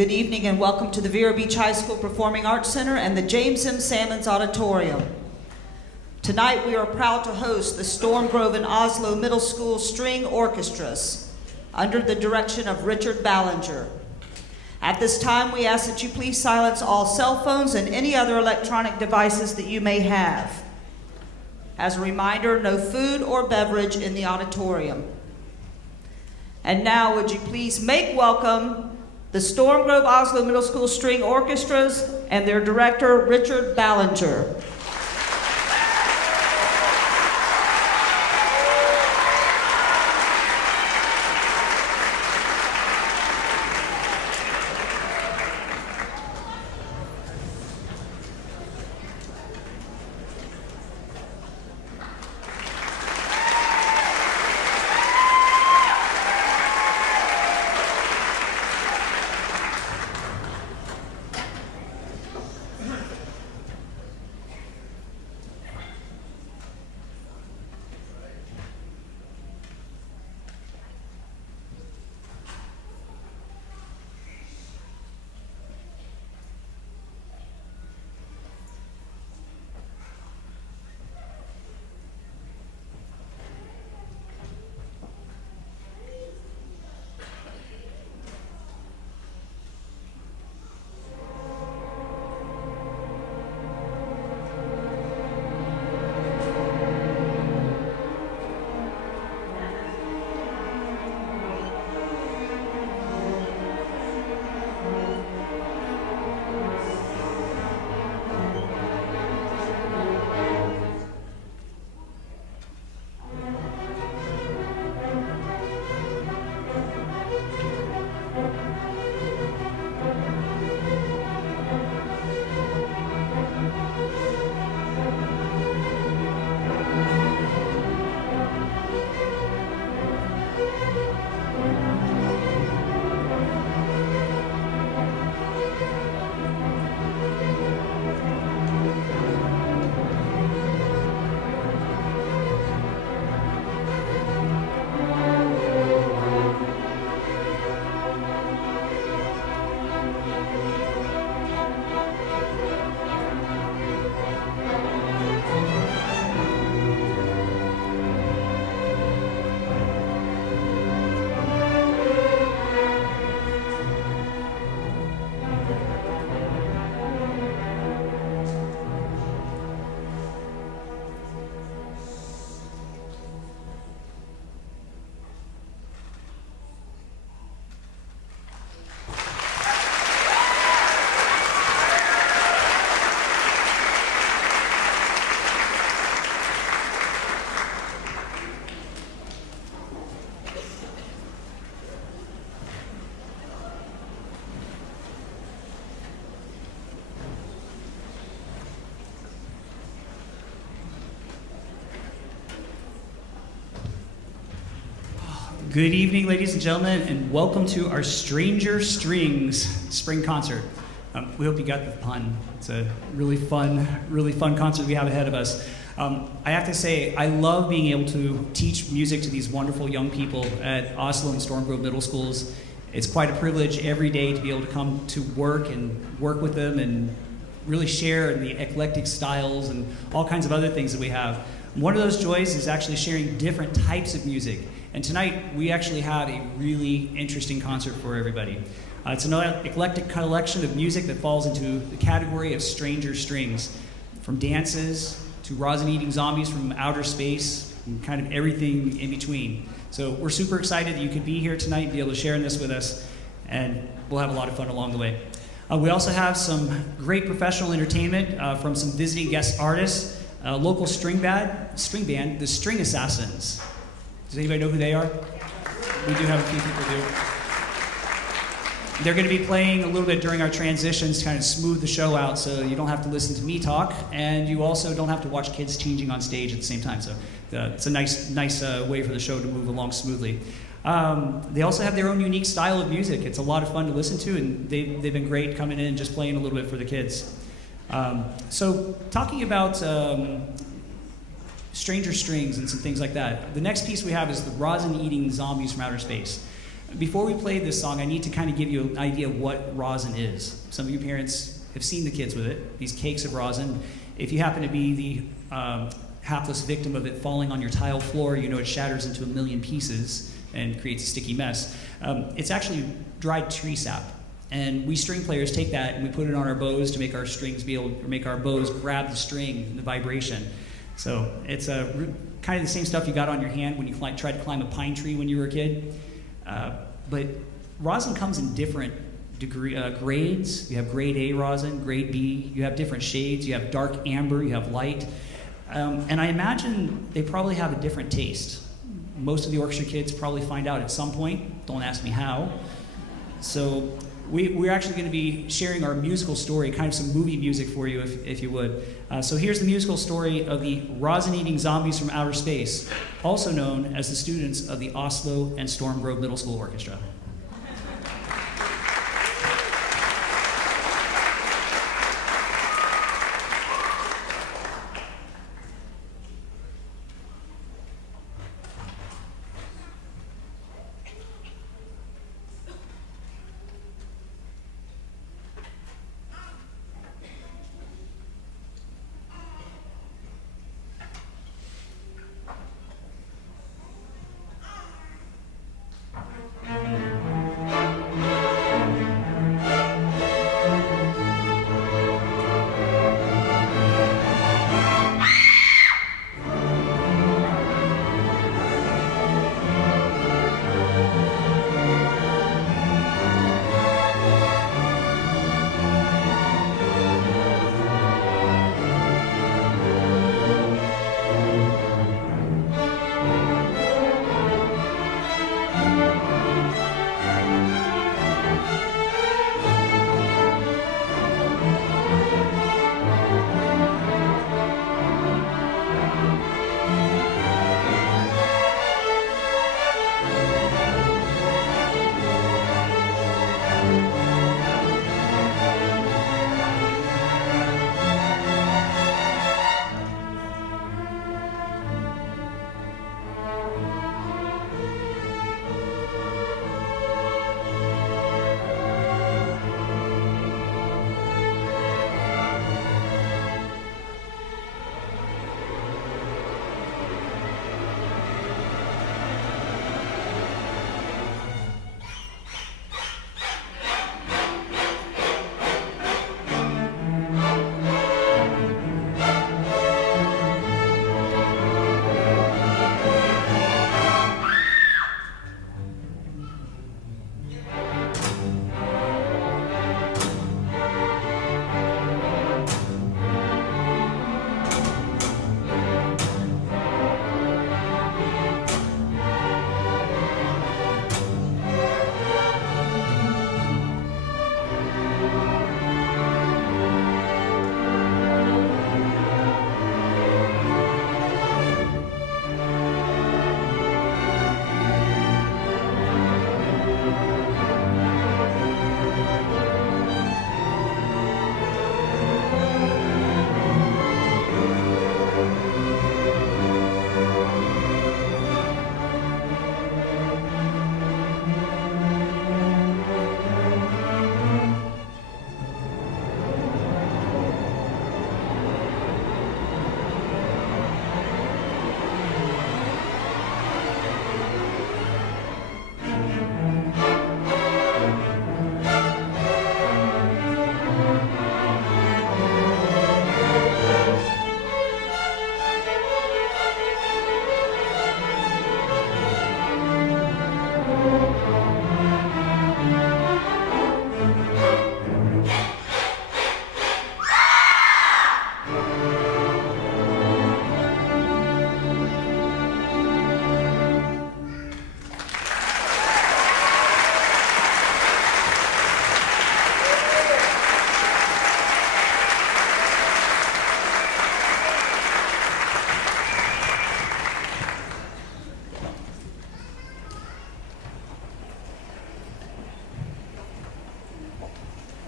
Good evening and welcome to the Vero Beach High School Performing Arts Center and the James M. Salmons Auditorium. Tonight we are proud to host the Storm Grove and Oslo Middle School String Orchestras under the direction of Richard Ballinger. At this time, we ask that you please silence all cell phones and any other electronic devices that you may have. As a reminder, no food or beverage in the auditorium. And now, would you please make welcome the Storm Grove Oslo Middle School String Orchestras and their director, Richard Ballinger. Good evening, ladies and gentlemen, and welcome to our Stranger Strings spring concert. We hope you got the pun. It's a really fun concert we have ahead of us. I have to say, I love being able to teach music to these wonderful young people at Oslo and Storm Grove Middle Schools. It's quite a privilege every day to be able to come to work with them and really share in the eclectic styles and all kinds of other things that we have. One of those joys is actually sharing different types of music. And tonight, we actually have a really interesting concert for everybody. It's an eclectic collection of music that falls into the category of Stranger Strings, from dances to rosin-eating zombies from outer space, and kind of everything in between. So we're super excited that you could be here tonight and be able to share in this with us, and we'll have a lot of fun along the way. We also have some great professional entertainment from some visiting guest artists, local string band, the String Assassins. Does anybody know who they are? We do have a few people do. They're going to be playing a little bit during our transitions to kind of smooth the show out so you don't have to listen to me talk, and you also don't have to watch kids changing on stage at the same time. So it's a nice way for the show to move along smoothly. They also have their own unique style of music. It's a lot of fun to listen to, and they've been great coming in and just playing a little bit for the kids. So talking about Stranger Strings and some things like that. The next piece we have is the rosin-eating zombies from outer space. Before we play this song, I need to kind of give you an idea of what rosin is. Some of you parents have seen the kids with it, these cakes of rosin. If you happen to be the hapless victim of it falling on your tile floor, you know it shatters into a million pieces and creates a sticky mess. It's actually dried tree sap. And we string players take that and we put it on our bows to make our strings be able, or make our bows grab the string, the vibration. So it's kind of the same stuff you got on your hand when you tried to climb a pine tree when you were a kid. But rosin comes in different grades. You have grade A rosin, grade B. You have different shades. You have dark amber. You have light. And I imagine they probably have a different taste. Most of the orchestra kids probably find out at some point. Don't ask me how. So we're actually going to be sharing our musical story, kind of some movie music for you, if you would. So here's the musical story of the rosin-eating zombies from outer space, also known as the students of the Oslo and Storm Grove Middle School Orchestra.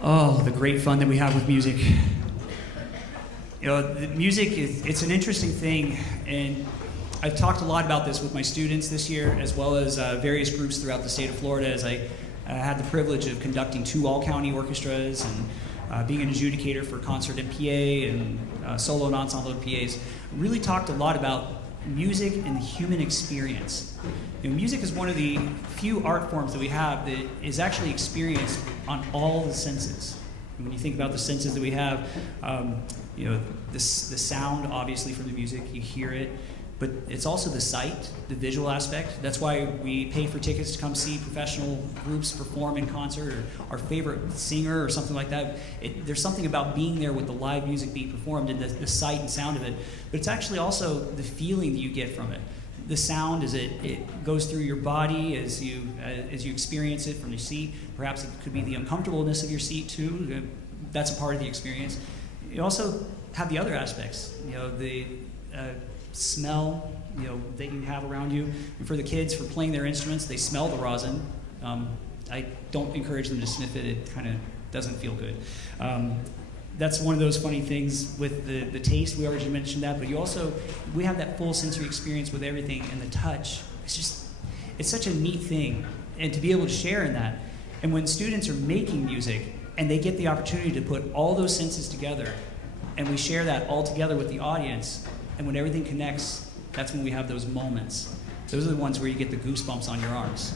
Oh, the great fun that we have with music. You know, the music it's an interesting thing, and I've talked a lot about this with my students this year, as well as various groups throughout the state of Florida, as I had the privilege of conducting 2 all-county orchestras and being an adjudicator for concert and PA and solo and ensemble PAs. Really talked a lot about music and the human experience. You know, music is one of the few art forms that we have that is actually experienced on all the senses. And when you think about the senses that we have, you know, the sound, obviously, from the music, you hear it, but it's also the sight, the visual aspect. That's why we pay for tickets to come see professional groups perform in concert, or our favorite singer or something like that. There's something about being there with the live music being performed and the sight and sound of it, but it's actually also the feeling that you get from it. The sound as it goes through your body as you experience it from your seat. Perhaps it could be the uncomfortableness of your seat too. That's a part of the experience. You also have the other aspects. You know, the smell, you know, that you have around you. And for the kids, for playing their instruments, they smell the rosin. I don't encourage them to sniff it. It kind of doesn't feel good. That's one of those funny things with the taste. We already mentioned that, but we have that full sensory experience with everything, and the touch. It's such a neat thing, and to be able to share in that. And when students are making music, and they get the opportunity to put all those senses together, and we share that all together with the audience, and when everything connects, that's when we have those moments. Those are the ones where you get the goosebumps on your arms.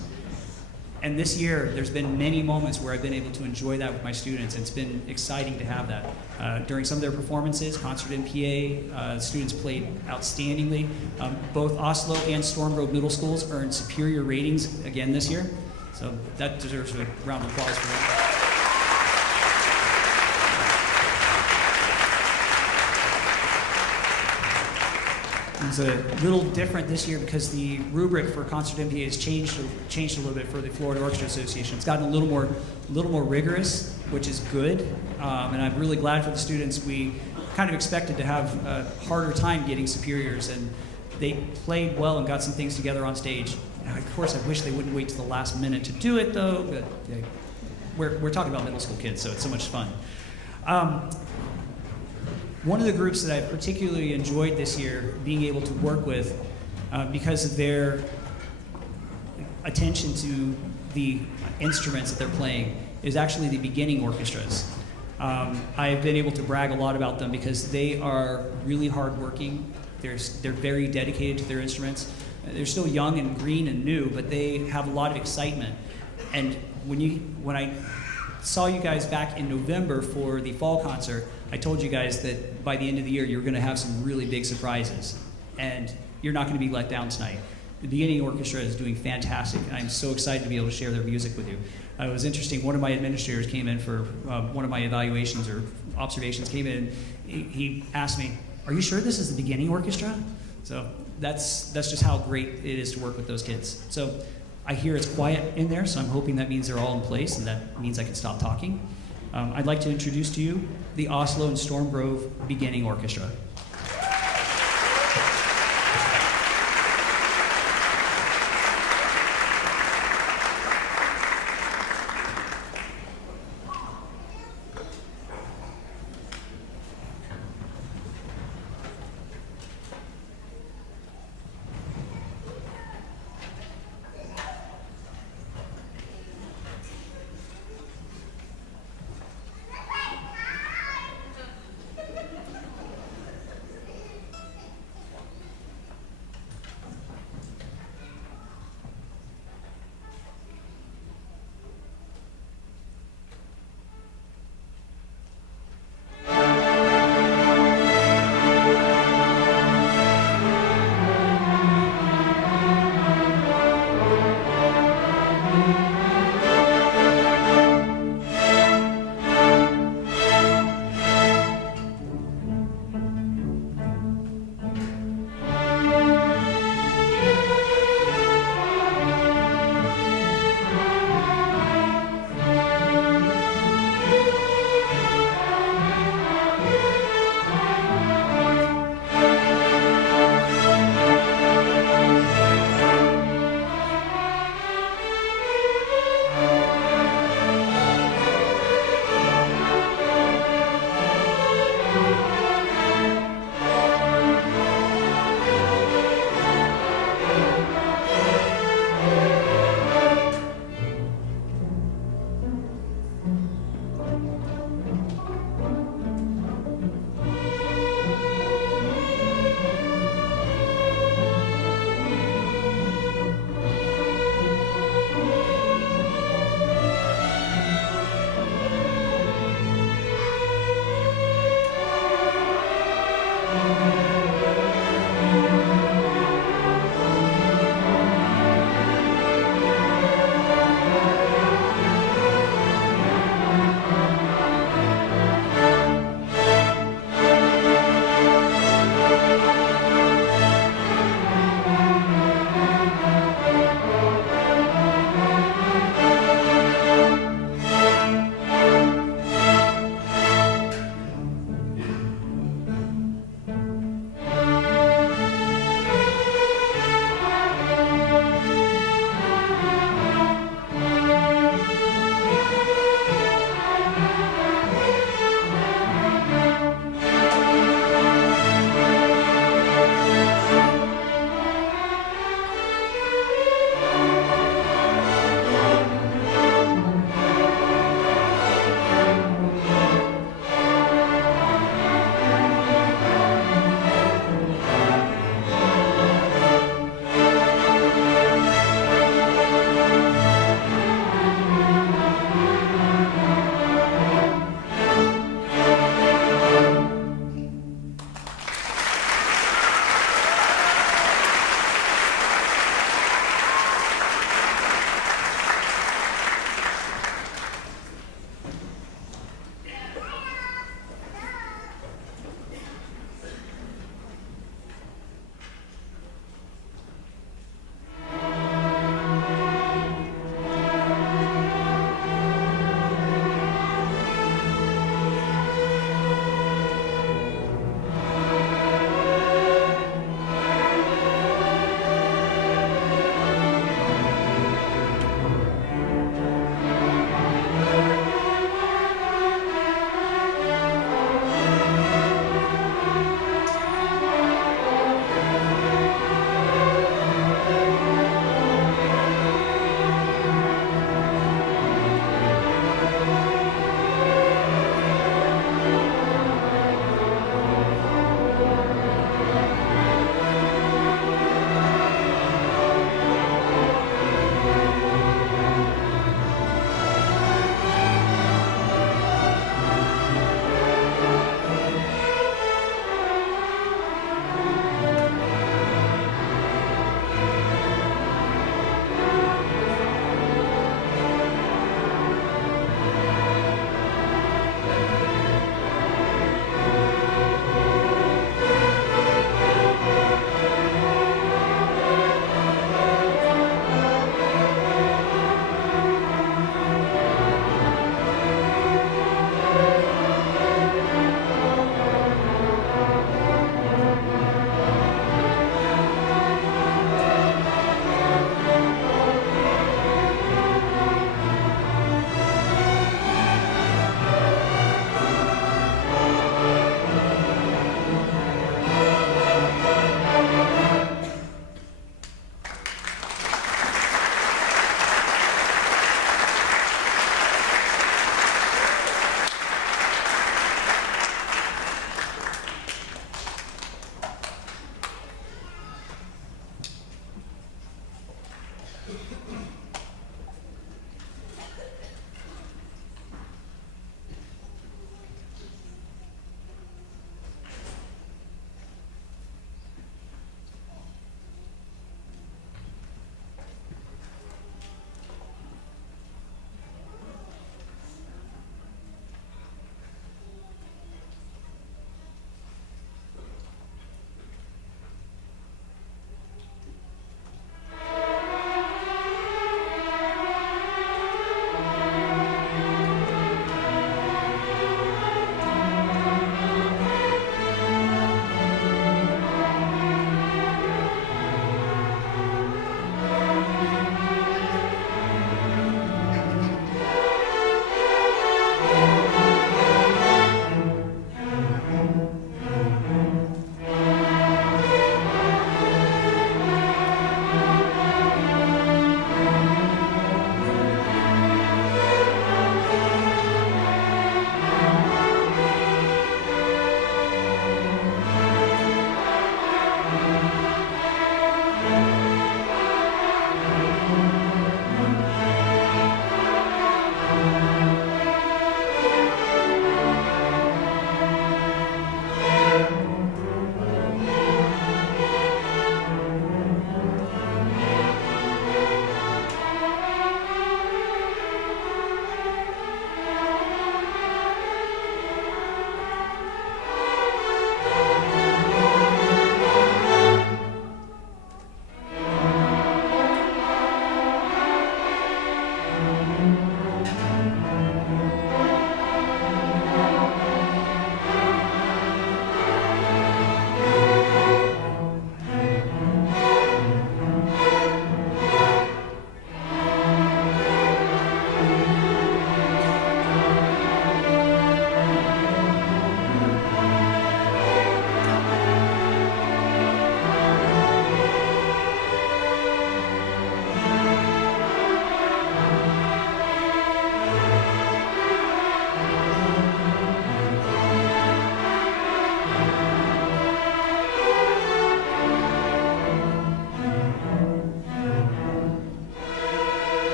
And this year, there's been many moments where I've been able to enjoy that with my students, and it's been exciting to have that. During some of their performances, concert and PA, students played outstandingly. Both Oslo and Storm Grove Middle Schools earned superior ratings again this year, so that deserves a round of applause for that. It's a little different this year because the rubric for concert MPA has changed a little bit for the Florida Orchestra Association. It's gotten a little more rigorous, which is good, and I'm really glad for the students. We kind of expected to have a harder time getting superiors, and they played well and got some things together on stage. Now, of course, I wish they wouldn't wait to the last minute to do it, though. But we're talking about middle school kids, so it's so much fun. One of the groups that I've particularly enjoyed this year being able to work with because of their attention to the instruments that they're playing is actually the beginning orchestras. I've been able to brag a lot about them because they are really hardworking. They're very dedicated to their instruments. They're still young and green and new, but they have a lot of excitement. And when I saw you guys back in November for the fall concert, I told you guys that by the end of the year, you're going to have some really big surprises, and you're not going to be let down tonight. The beginning orchestra is doing fantastic, and I'm so excited to be able to share their music with you. It was interesting. One of my administrators came in for one of my evaluations or observations, came in, and he asked me, "Are you sure this is the beginning orchestra?" So that's just how great it is to work with those kids. So I hear it's quiet in there, so I'm hoping that means they're all in place, and that means I can stop talking. I'd like to introduce to you the Oslo and Storm Grove Beginning Orchestra.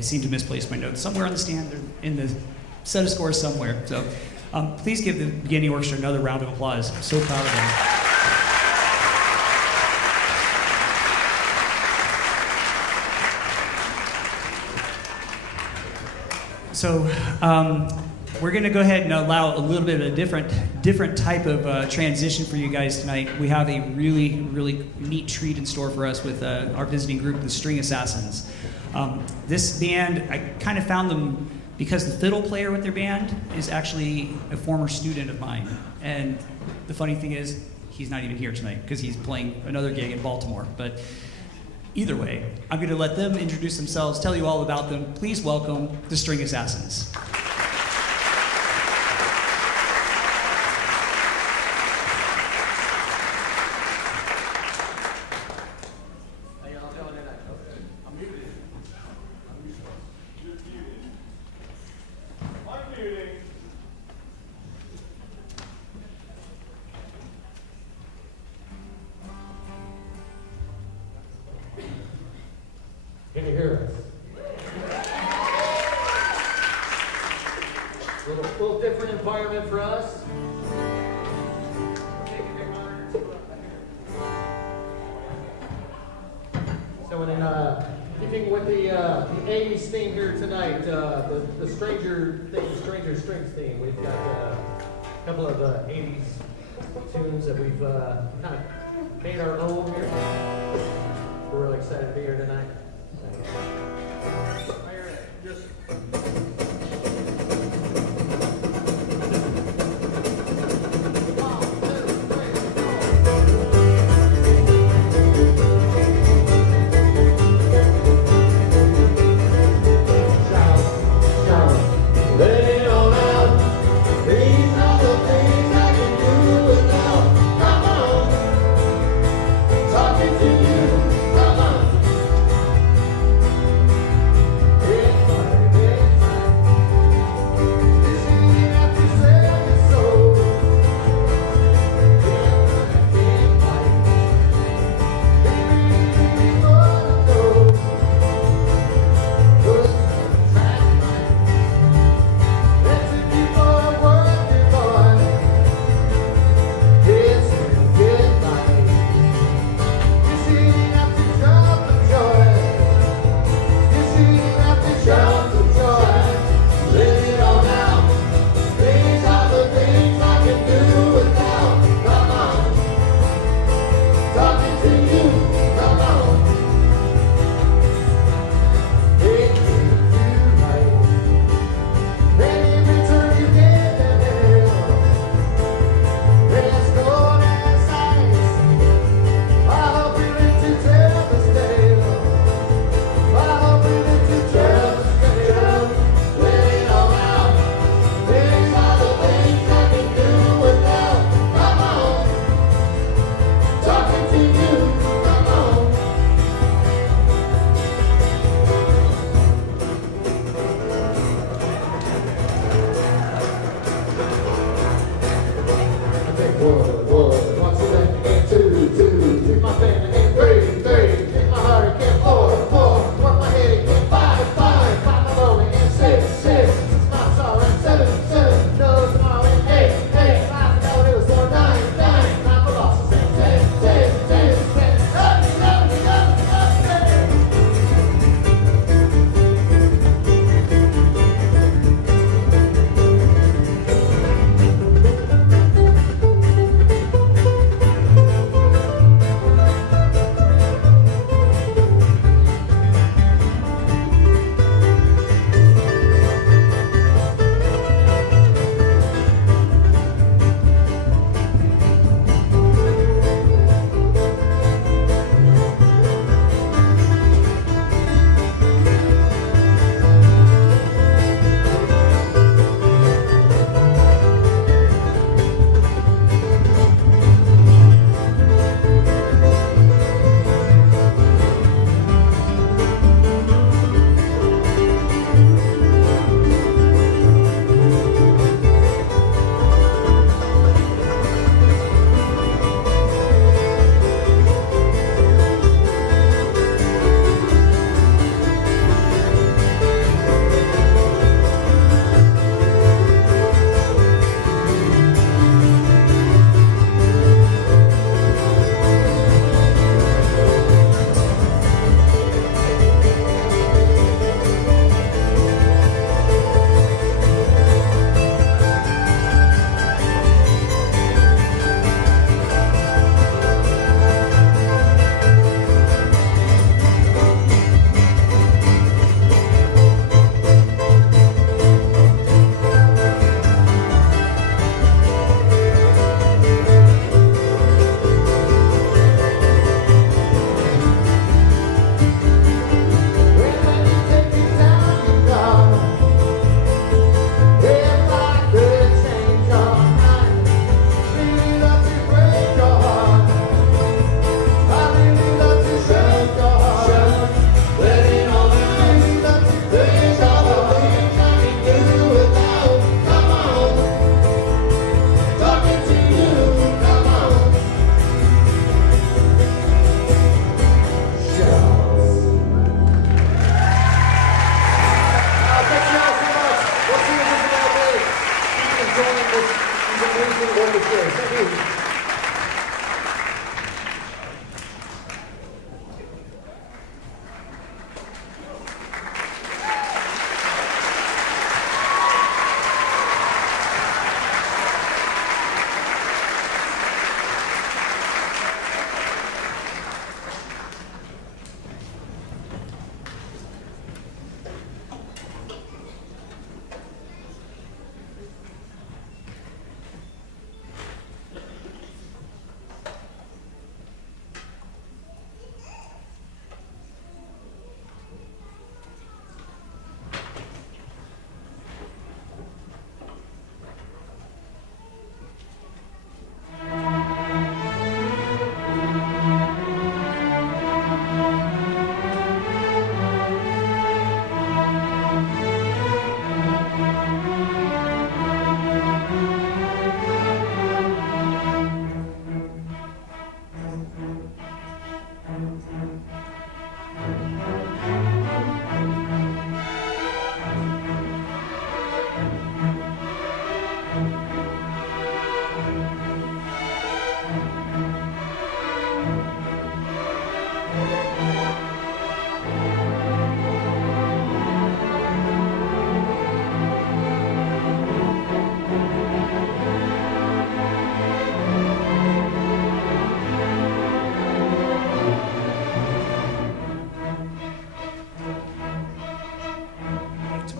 I seem to misplace my notes somewhere on the stand, or in the set of scores somewhere. So please give the beginning orchestra another round of applause. I'm so proud of them. So we're going to go ahead and allow a little bit of a different type of transition for you guys tonight. We have a really, really neat treat in store for us with our visiting group, the String Assassins. This band, I kind of found them because the fiddle player with their band is actually a former student of mine. And the funny thing is, he's not even here tonight because he's playing another gig in Baltimore. But either way, I'm going to let them introduce themselves, tell you all about them. Please welcome the String Assassins. Can you hear us? A little different environment for us. So in keeping with the 80s theme here tonight, the Stranger Strings theme, we've got a couple of 80s tunes that we've kind of made our own here. We're really excited to be here tonight. Just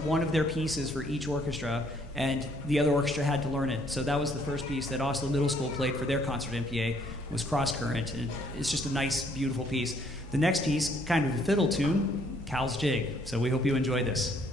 one of their pieces for each orchestra, and the other orchestra had to learn it. So that was the first piece that Oslo Middle School played for their concert MPA, was Cross Current, and it's just a nice, beautiful piece. The next piece, kind of a fiddle tune, Cal's Jig. So we hope you enjoy this.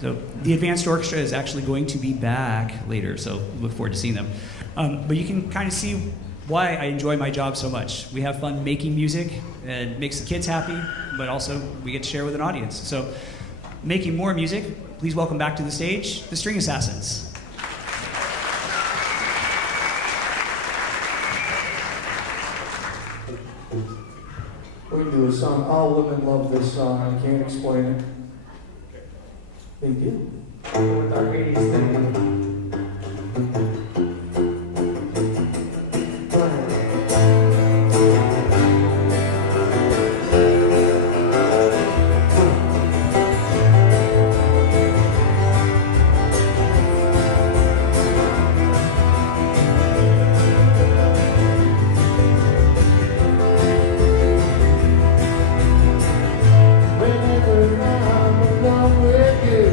So the advanced orchestra is actually going to be back later, so look forward to seeing them. But you can kind of see why I enjoy my job so much. We have fun making music, and it makes the kids happy, but also we get to share with an audience. So making more music, please welcome back to the stage, the String Assassins. We're going to do a song. All women love this song. I can't explain it. They do. With our 80s thing. Whenever I'm alone with you,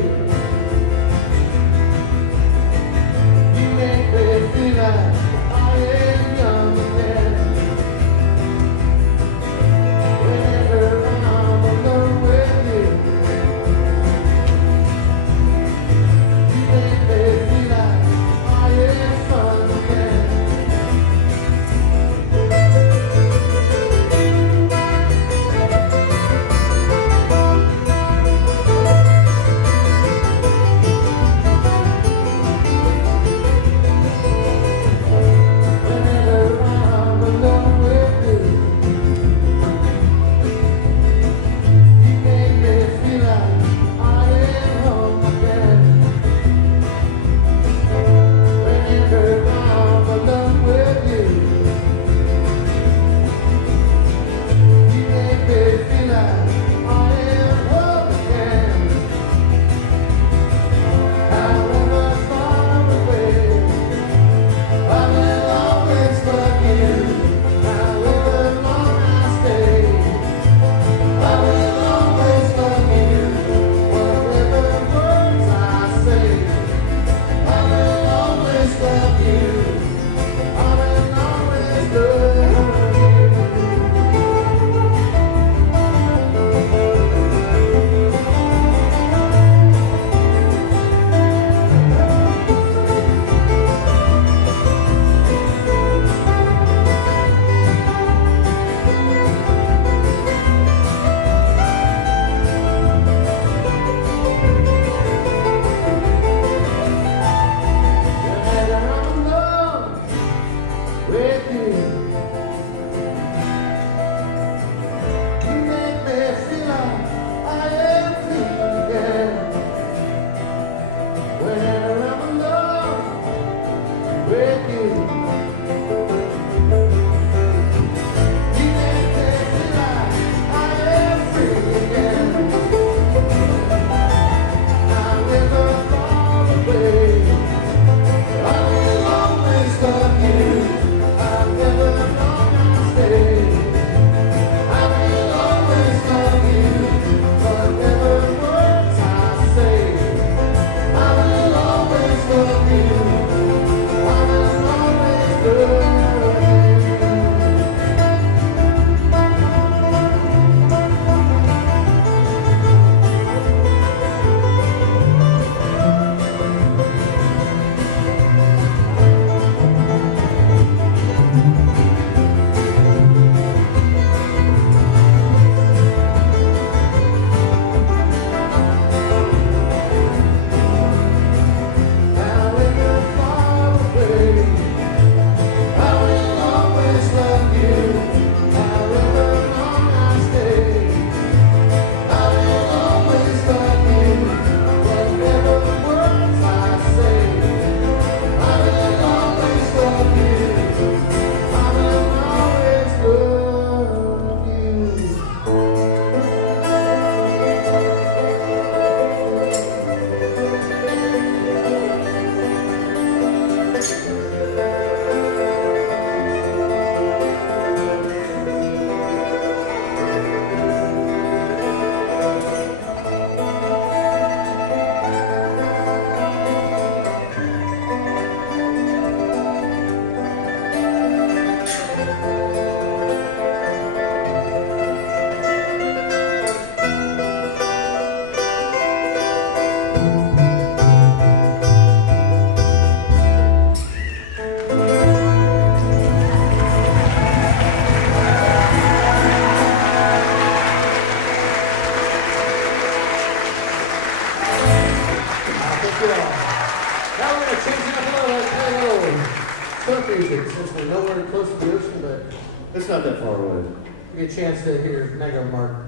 surf music, since we're nowhere close to the ocean, but It's not that far away. we get a chance to hear Mega Mark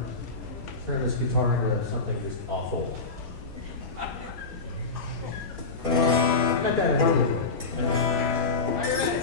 turn his guitar into something just awful. I bet that earlier. Are you ready?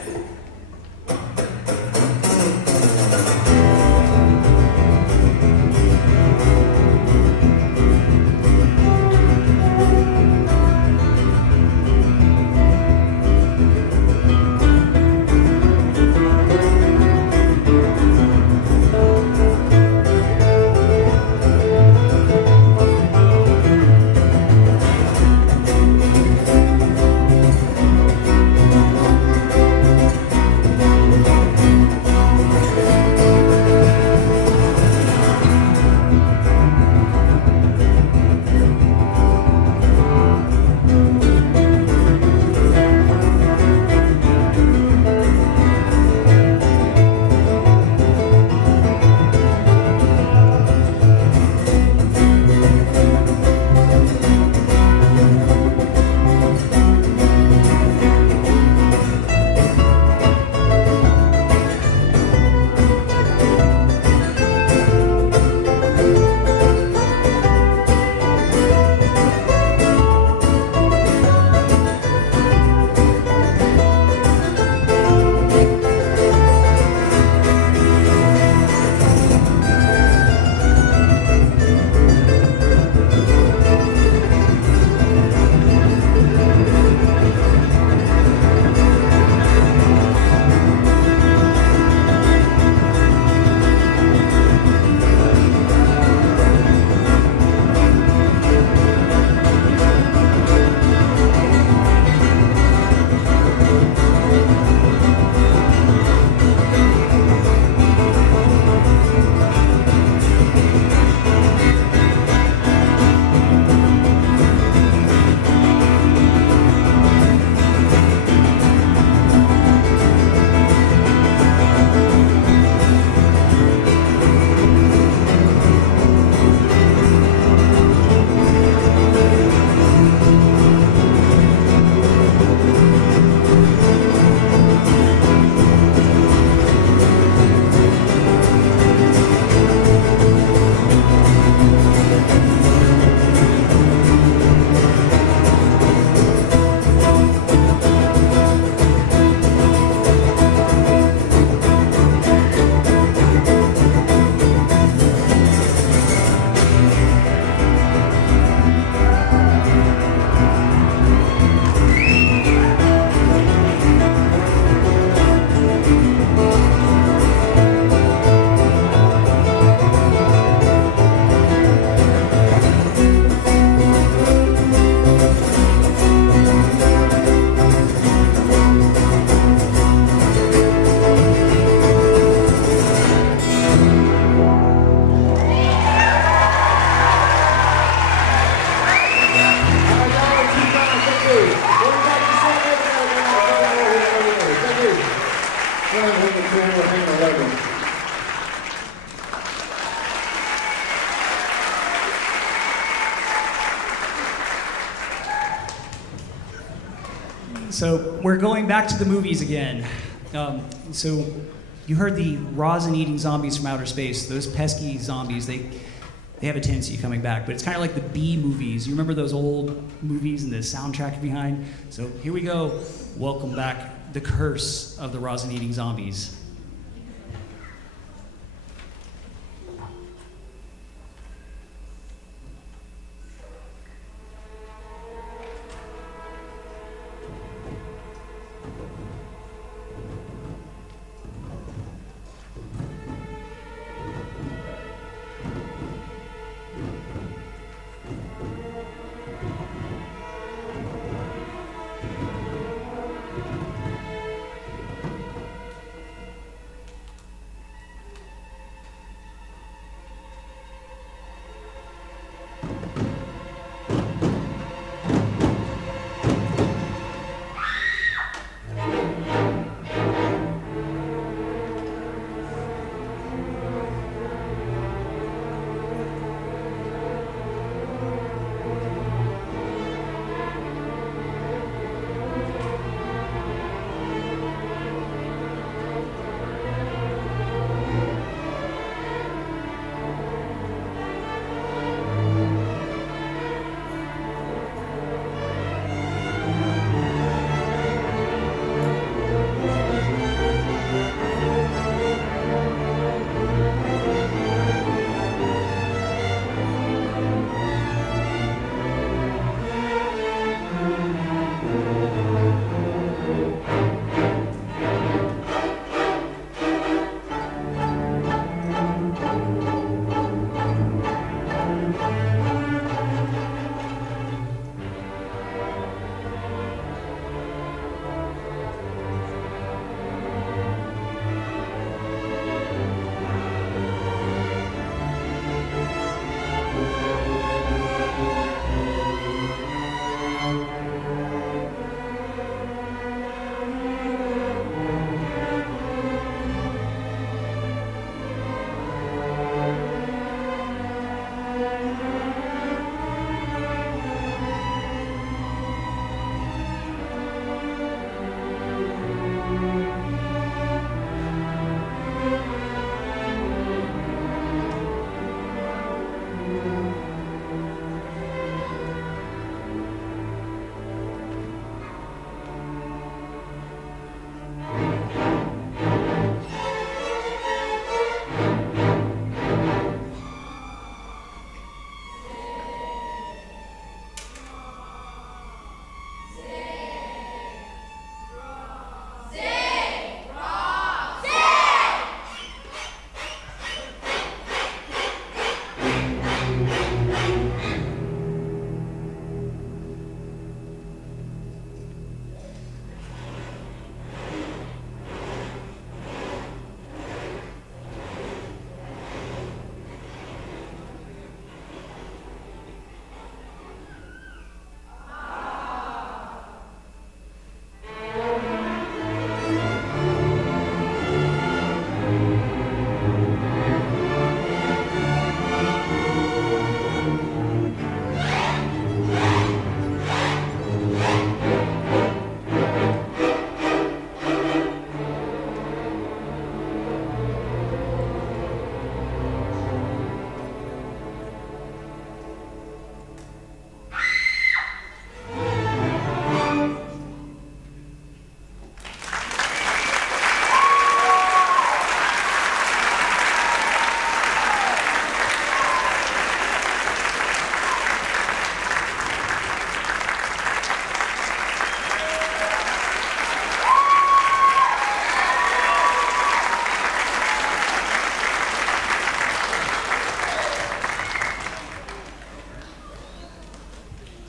So we're going back to the movies again. So you heard the rosin-eating zombies from outer space. Those pesky zombies, they have a tendency of coming back. But it's kind of like the B movies. You remember those old movies and the soundtrack behind? So here we go. Welcome back. The Curse of the Rosin-Eating Zombies.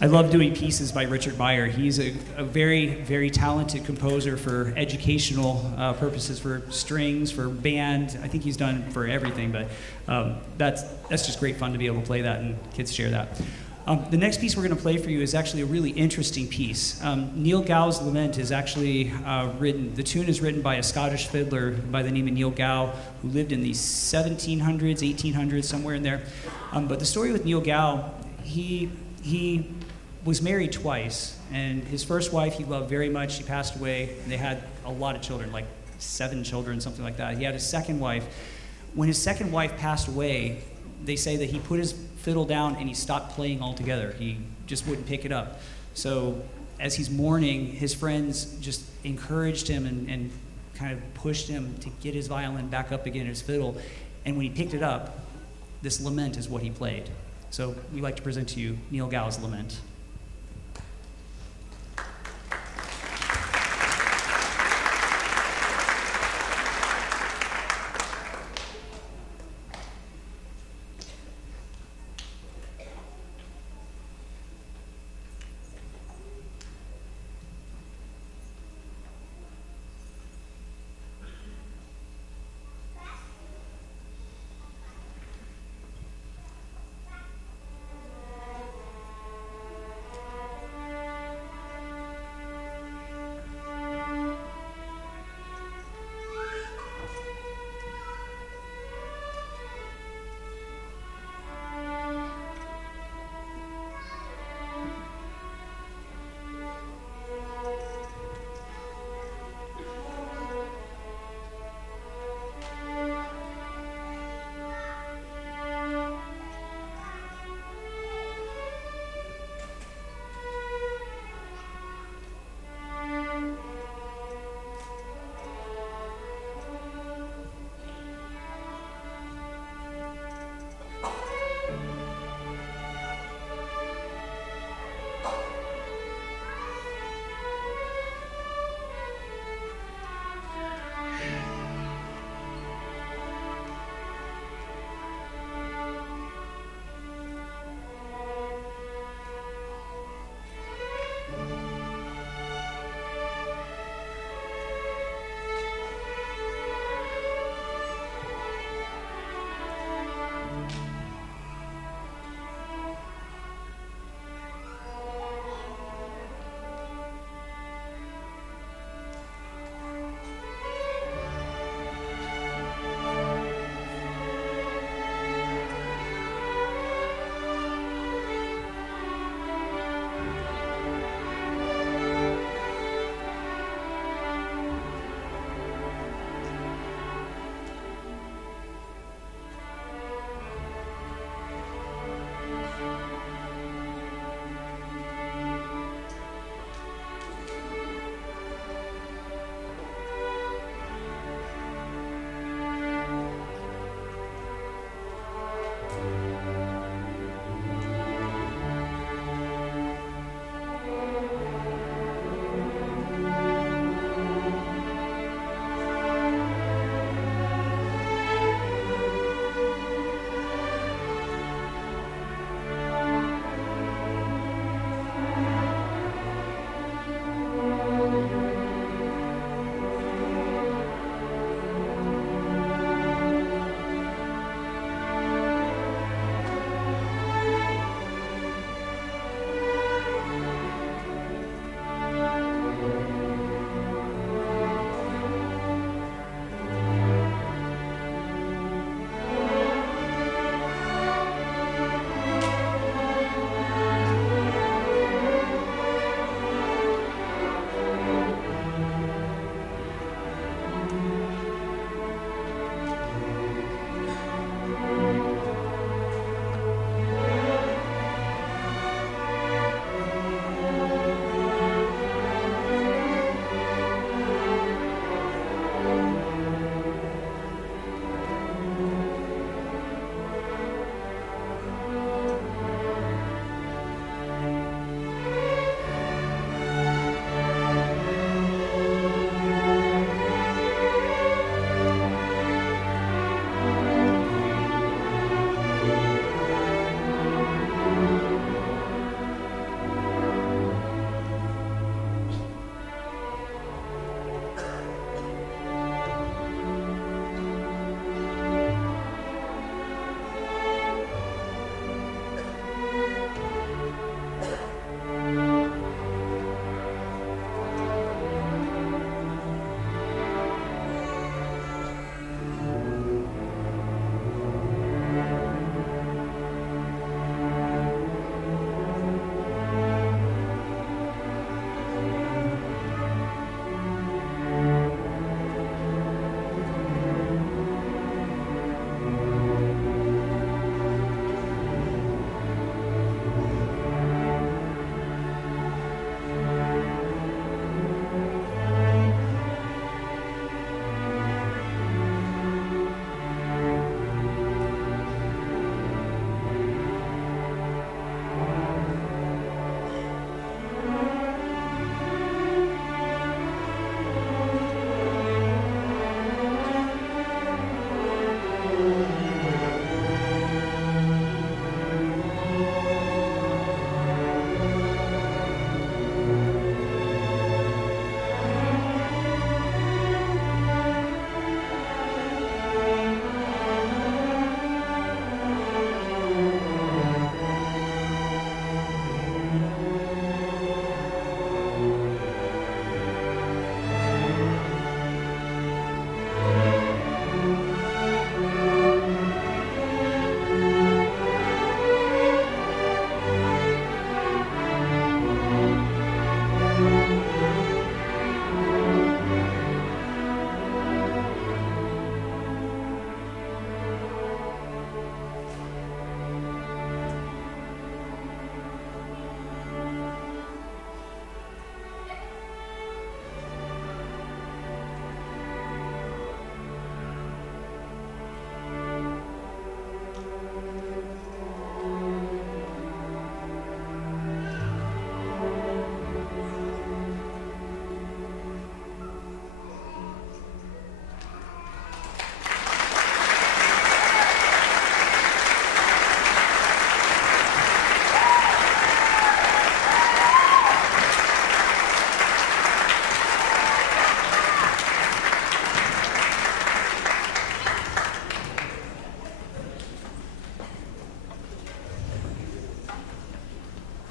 I love doing pieces by Richard Meyer. He's a very, very talented composer for educational purposes, for strings, for band. I think he's done for everything, but that's just great fun to be able to play that and kids share that. The next piece we're going to play for you is actually a really interesting piece. Neil Gow's Lament is actually written, the tune is written by a Scottish fiddler by the name of Neil Gow, who lived in the 1700s, 1800s, somewhere in there. But the story with Neil Gow, he was married twice, and his first wife he loved very much. She passed away, and they had a lot of children, like 7 children, something like that. He had his second wife. When his second wife passed away, they say that he put his fiddle down and he stopped playing altogether. He just wouldn't pick it up. So as he's mourning, his friends just encouraged him and kind of pushed him to get his violin back up again, his fiddle. And when he picked it up, this lament is what he played. So we'd like to present to you Neil Gow's Lament.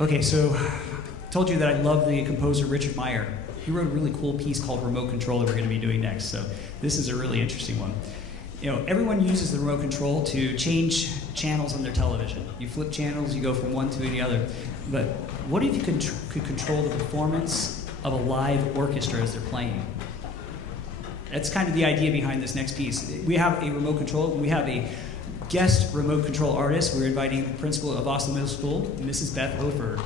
Okay, so I told you that I love the composer Richard Meyer. He wrote a really cool piece called Remote Control that we're going to be doing next. So this is a really interesting one. You know, everyone uses the remote control to change channels on their television. You flip channels, you go from one to the other. But what if you could control the performance of a live orchestra as they're playing? That's kind of the idea behind this next piece. We have a remote control. We have a guest remote control artist. We're inviting the principal of Oslo Middle School, Mrs. Beth Hofer.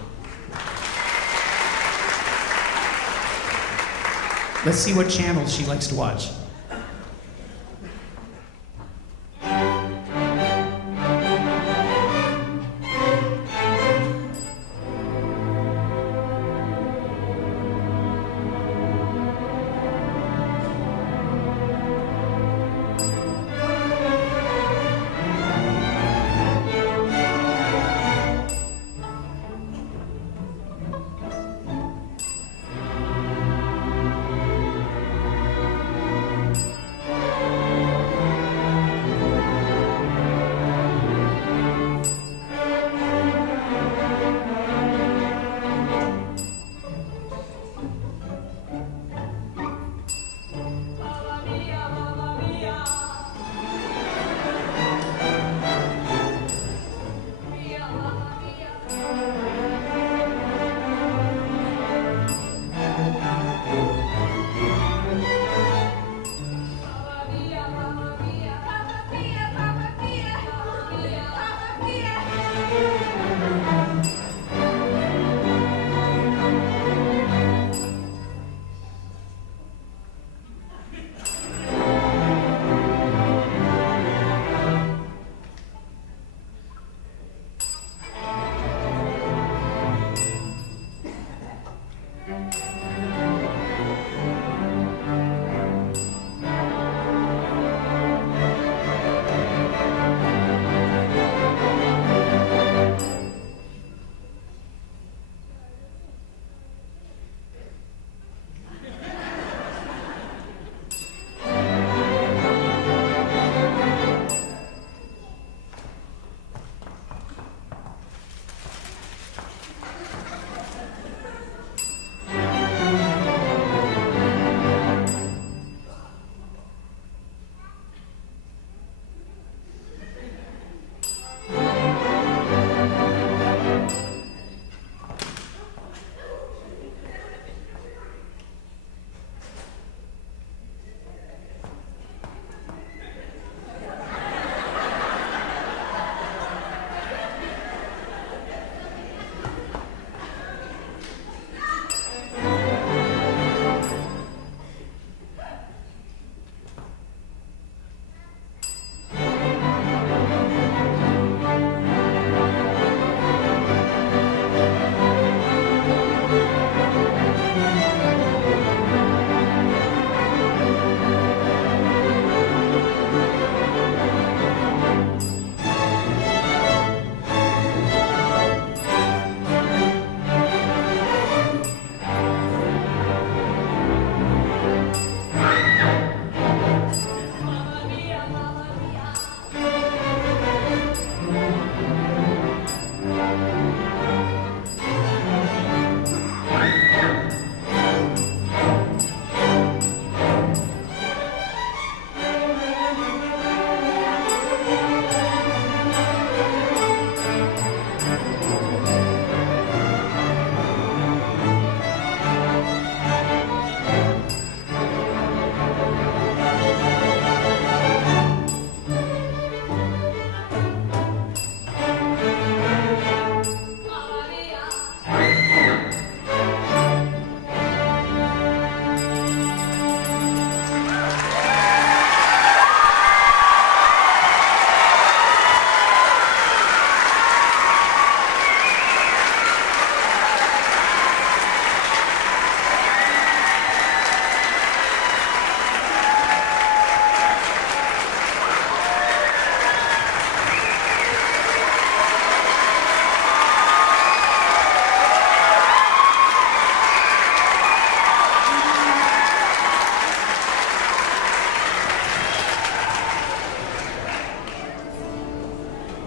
Let's see what channels she likes to watch.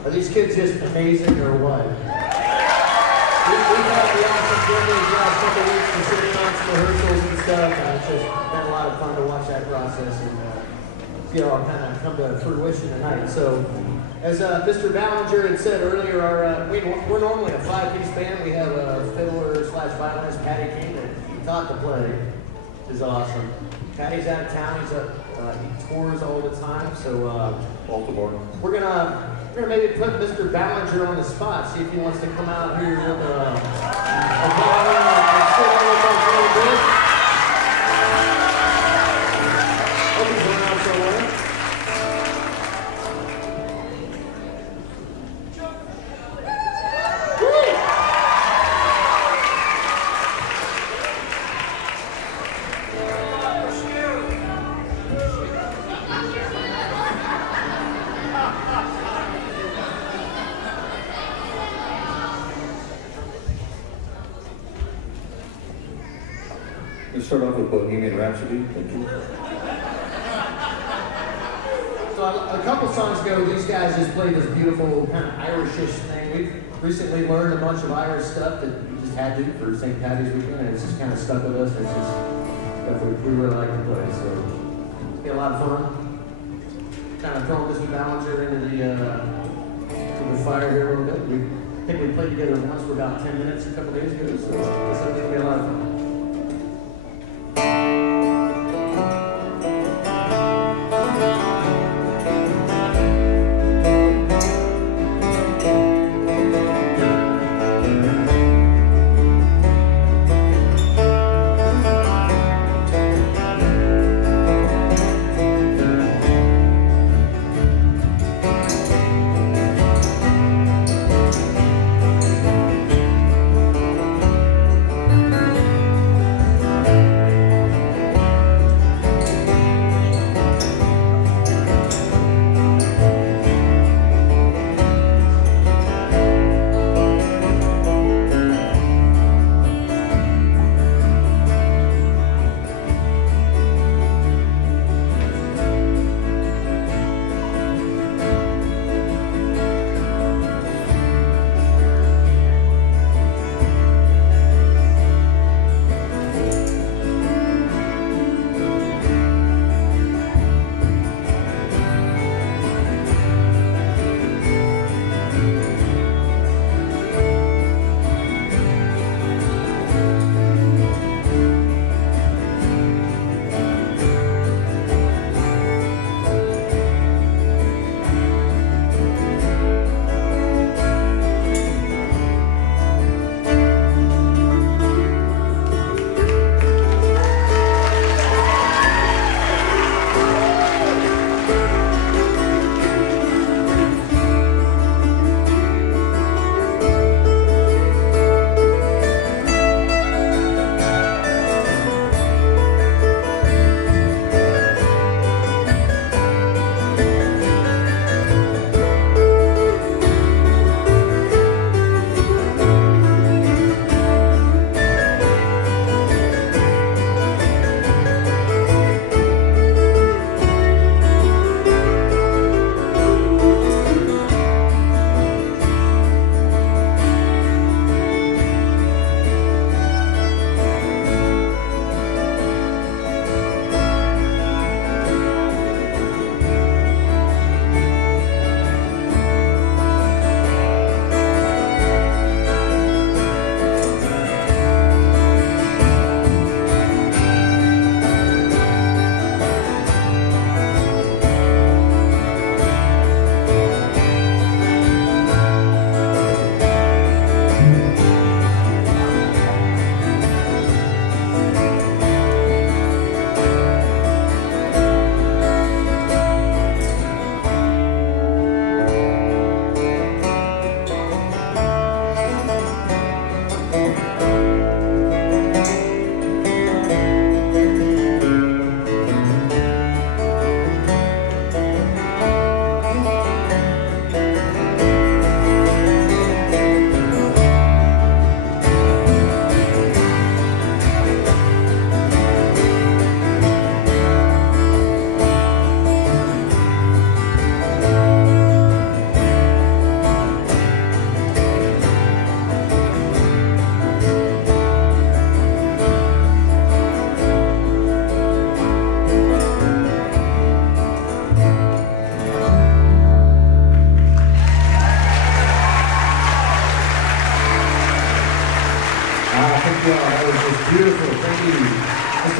Are these kids just amazing or what? we've had the awesome journey these last couple of weeks, and sitting on some rehearsals and stuff. It's just been a lot of fun to watch that process and see it all kind of come to fruition tonight. So, as Mr. Ballinger had said earlier, we're normally a 5-piece band. We have a fiddler/violinist, Patty King, that he taught to play, which is awesome. Patty's out of town. He tours all the time. So, Baltimore. we're gonna maybe put Mr. Ballinger on the spot. See if he wants to come out here with a violin and sit on with us a little bit. Hope he's around somewhere. Let's start off with Bohemian Rhapsody. Thank you. So a couple songs ago, these guys just played this beautiful kind of Irishish thing. We've recently learned a bunch of Irish stuff that we just had to for St. Patty's weekend, and it's just kind of stuck with us. It's just stuff we really like to play. So it'll be a lot of fun. Kind of throwing Mr. Ballinger into the fire here a little bit. I think we played together once for about 10 minutes a couple days ago, so it's going to be a lot of fun.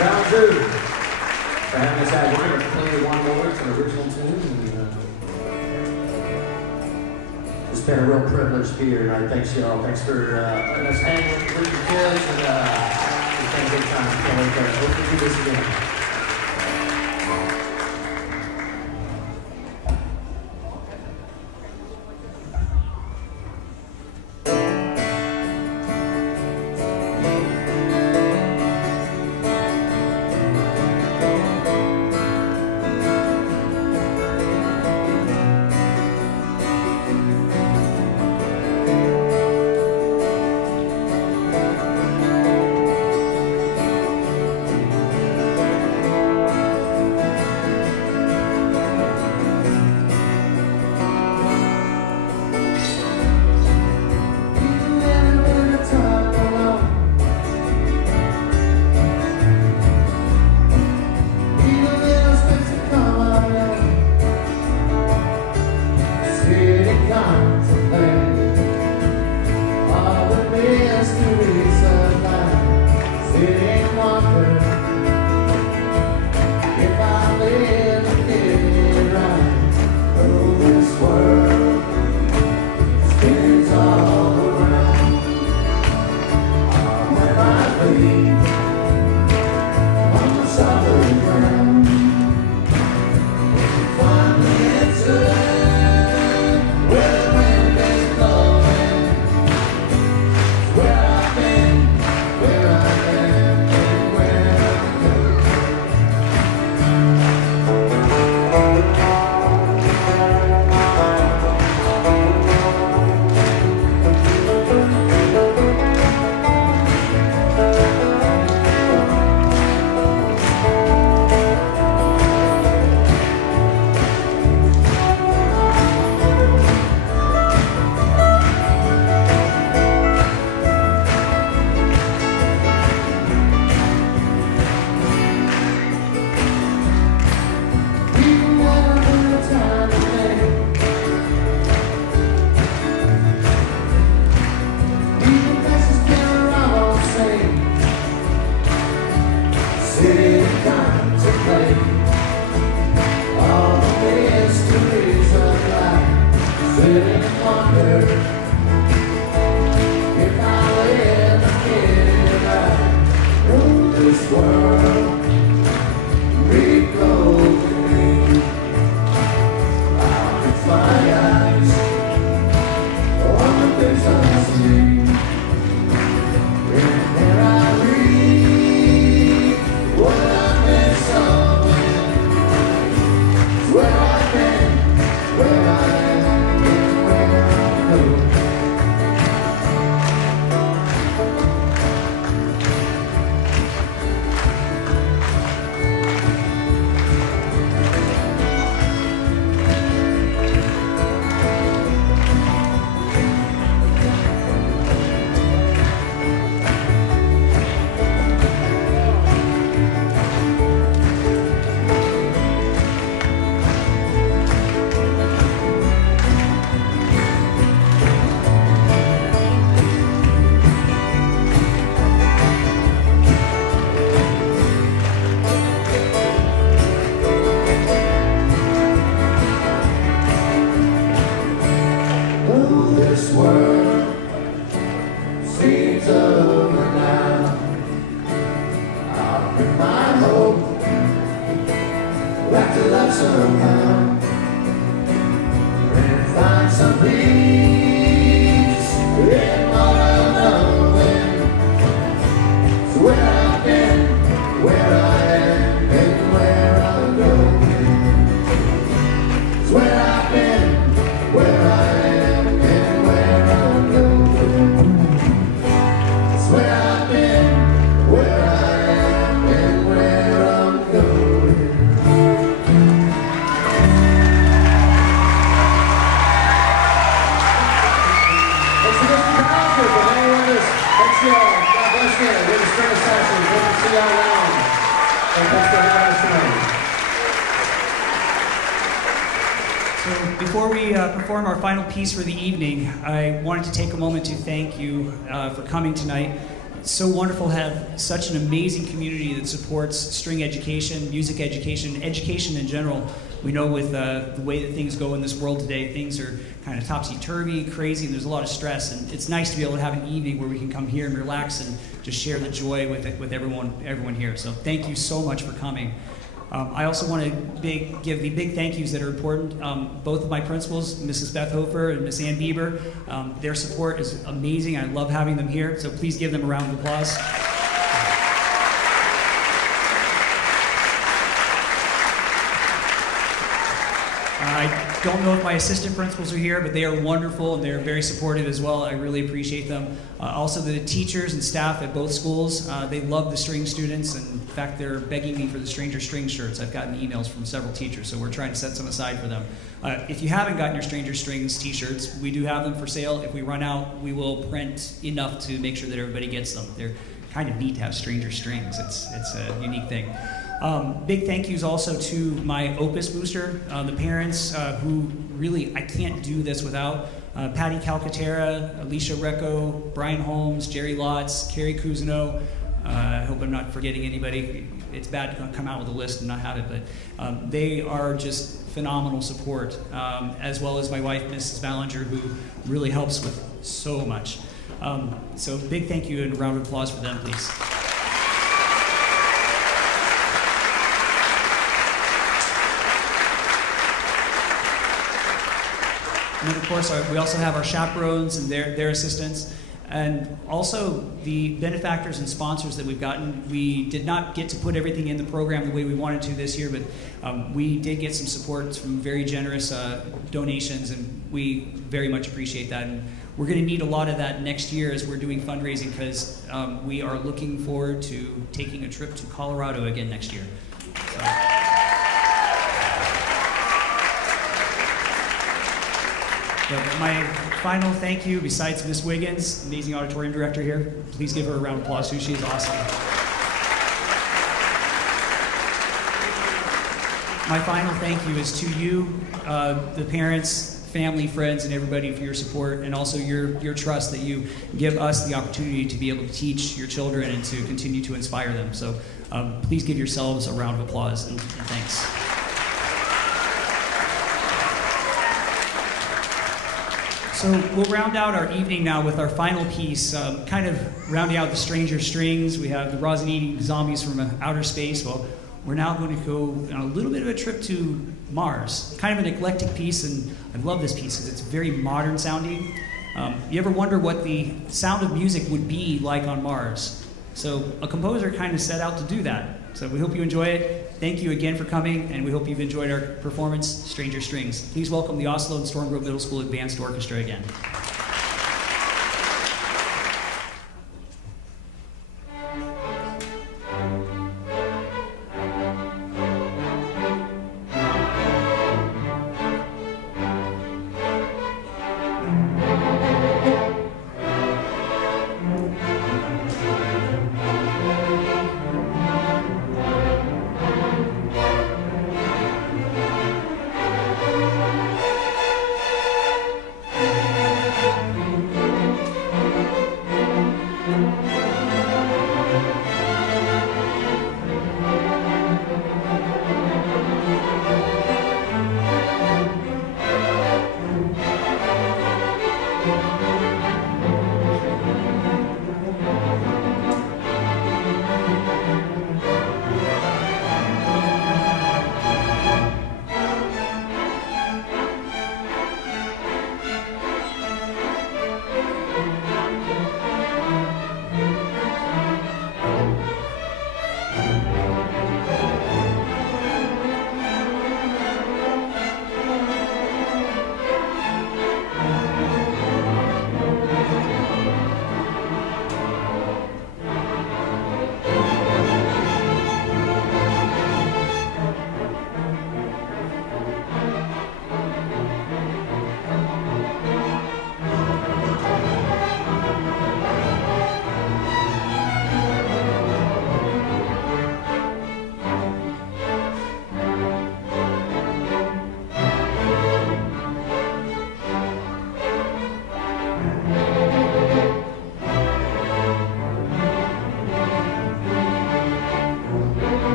Round two. For having us out, we're going to play one more. It's an original tune. It's been a real privilege to be here tonight. Thanks, y'all. Thanks for letting us hang with your kids. And it's been a good time. Can't wait to hope to do this again. Before we perform our final piece for the evening, I wanted to take a moment to thank you for coming tonight. It's so wonderful to have such an amazing community that supports string education, music education, education in general. We know with the way that things go in this world today, things are kind of topsy-turvy, crazy, and there's a lot of stress. And it's nice to be able to have an evening where we can come here and relax and just share the joy with everyone here. So thank you so much for coming. I also want to give the big thank yous that are important. Both of my principals, Mrs. Beth Hofer and Miss Ann Bieber, their support is amazing. I love having them here, so please give them a round of applause. I don't know if my assistant principals are here, but they are wonderful and they're very supportive as well. I really appreciate them. Also the teachers and staff at both schools, they love the string students, and in fact they're begging me for the Stranger Strings shirts. I've gotten emails from several teachers, so we're trying to set some aside for them. If you haven't gotten your Stranger Strings t-shirts, we do have them for sale. If we run out, we will print enough to make sure that everybody gets them. They're kind of neat to have Stranger Strings. It's a unique thing. Big thank yous also to my Opus booster, the parents who really, I can't do this without. Patty Calcaterra, Alicia Recco, Brian Holmes, Jerry Lotz, Carrie Cousineau. I hope I'm not forgetting anybody. It's bad to come out with a list and not have it, but they are just phenomenal support, as well as my wife, Mrs. Ballinger, who really helps with so much. So big thank you and a round of applause for them, please. And then, of course, we also have our chaperones and their assistants. And also the benefactors and sponsors that we've gotten. We did not get to put everything in the program the way we wanted to this year, but we did get some support from very generous donations, and we very much appreciate that. And we're going to need a lot of that next year as we're doing fundraising, because we are looking forward to taking a trip to Colorado again next year. So. But my final thank you, besides Miss Wiggins, amazing auditorium director here, please give her a round of applause too. She is awesome. My final thank you is to you, the parents, family, friends, and everybody for your support, and also your trust that you give us the opportunity to be able to teach your children and to continue to inspire them. So please give yourselves a round of applause and thanks. So we'll round out our evening now with our final piece, kind of rounding out the Stranger Strings. We have the rosin-eating zombies from outer space. Well, we're now going to go on a little bit of a trip to Mars. Kind of an eclectic piece, and I love this piece because it's very modern sounding. You ever wonder what the sound of music would be like on Mars? So a composer kind of set out to do that. So we hope you enjoy it. Thank you again for coming, and we hope you've enjoyed our performance, Stranger Strings. Please welcome the Oslo and Storm Grove Middle School Advanced Orchestra again.